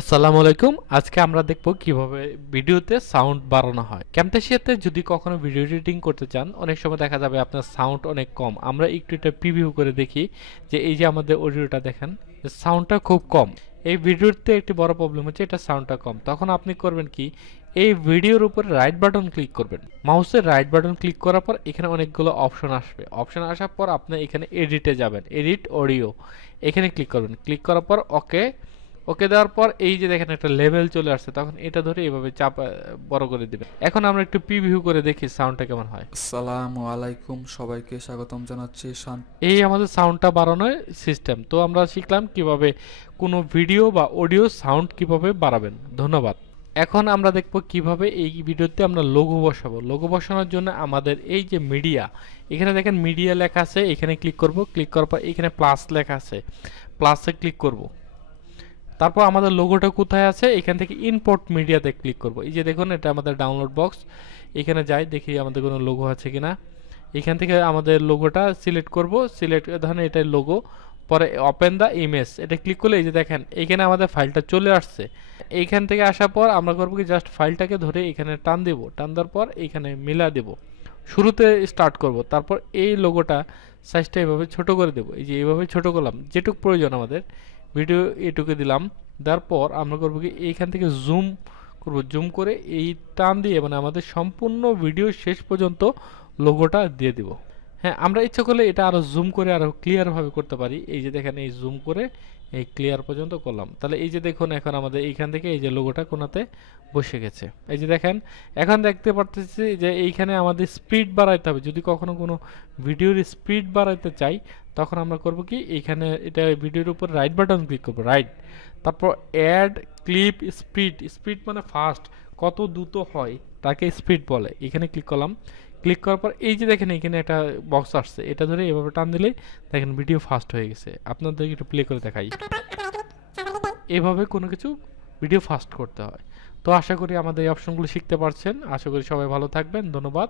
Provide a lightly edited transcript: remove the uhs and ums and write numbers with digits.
আসসালামু আলাইকুম। আজকে আমরা দেখব কিভাবে ভিডিওতে সাউন্ড বাড়ানো হয়। ক্যামতাশিয়াতে যদি কখনো ভিডিও এডিটিং করতে চান, অনেক সময় দেখা যাবে আপনার সাউন্ড অনেক কম। আমরা একটু এটা প্রিভিউ করে দেখি যে এই যে আমাদের অডিওটা দেখেন, সাউন্ডটা খুব কম। এই ভিডিওতে একটি বড় প্রবলেম হচ্ছে এটা সাউন্ডটা কম। তখন আপনি করবেন কি, এই ভিডিওর উপরে রাইট বাটন ক্লিক করবেন। মাউসের রাইট বাটন ক্লিক করার পর এখানে অনেকগুলো অপশন আসবে। অপশন আসার পর আপনি এখানে এডিটে যাবেন, এডিট অডিও, এখানে ক্লিক করবেন। ক্লিক করার পর ওকে, ওকে দেওয়ার পর এই যে দেখেন একটা লেভেল চলে আসছে, তখন এটা ধরে এভাবে চাপ বড় করে দিবেন। এখন আমরা একটু প্রিভিউ করে দেখি সাউন্ডটা কেমন হয়। আসসালামু আলাইকুম, সবাইকে স্বাগতম জানাচ্ছি এই আমাদের সাউন্ডটা বাড়ানোর সিস্টেম। তো আমরা শিখলাম কিভাবে কোনো ভিডিও বা অডিও সাউন্ড কিভাবে বাড়াবেন। ধন্যবাদ। এখন আমরা দেখব কিভাবে এই ভিডিওতে আমরা লোগো বসাবো। লোগো বসানোর জন্য আমাদের এই যে মিডিয়া, এখানে দেখেন মিডিয়া লেখা আছে, এখানে ক্লিক করব। ক্লিক করার পর এখানে প্লাস লেখা আছে, প্লাসে ক্লিক করব। তারপর আমাদের লোগোটা কোথায় আছে, এখান থেকে ইম্পোর্ট মিডিয়াতে ক্লিক করব। এই যে দেখুন এটা আমাদের ডাউনলোড বক্স, এখানে যাই দেখি আমাদের কোনো লোগো আছে কিনা। এখান থেকে আমাদের লোগোটা সিলেক্ট করব, সিলেক্ট ধরেন এটাই লোগো। পরে ওপেন দ্য ইমেজ, এটা ক্লিক করলে এই যে দেখেন এখানে আমাদের ফাইলটা চলে আসছে। এইখান থেকে আসার পর আমরা করব কি, জাস্ট ফাইলটাকে ধরে এখানে টান দেব, টান দেওয়ার পর এখানে মিলা দেব, শুরুতে স্টার্ট করব। তারপর এই লোগোটা সাইজটা এভাবে ছোট করে দেব। এই যে এইভাবে ছোট করলাম, যেটুকু প্রয়োজন আমাদের ভিডিও এটুকু দিলাম। তারপর আমরা করব কি, এইখান থেকে জুম করব, জুম করে এই টান দিয়ে মানে আমাদের সম্পূর্ণ ভিডিও শেষ পর্যন্ত লোগোটা দিয়ে দিব। হ্যাঁ, আমরা ইচ্ছা করলে এটা আরো জুম করে আরো ক্লিয়ার ভাবে করতে পারি। এই যে দেখেন এই জুম করে এই ক্লিয়ার পর্যন্ত করলাম। তাহলে এই যে দেখুন এখন আমাদের এইখান থেকে এই যে লোগোটা কোনাতে বসে গেছে। এই যে দেখেন এখন দেখতে পারতেছি যে এইখানে আমাদের স্পিড বাড়াইতে হবে। যদি কখনো কোনো ভিডিওর স্পিড বাড়াইতে চাই, তখন আমরা করব কি, এইখানে এটা ভিডিওর উপর রাইট বাটন ক্লিক করব, রাইট। তারপর অ্যাড ক্লিপ স্পিড, স্পিড মানে ফাস্ট, কত দ্রুত হয় তাকে স্পিড বলে। এখানে ক্লিক করলাম। ক্লিক করার পর এই যে দেখেন এখানে একটা বক্স আসছে, এটা ধরে এভাবে টান দিলে দেখেন ভিডিও ফাস্ট হয়ে গেছে। আপনাদেরকে একটু প্লে করে দেখাই। এভাবে কোনো কিছু ভিডিও ফাস্ট করতে হয়। তো আশা করি আমাদের এই অপশনগুলো শিখতে পারছেন। আশা করি সবাই ভালো থাকবেন। ধন্যবাদ।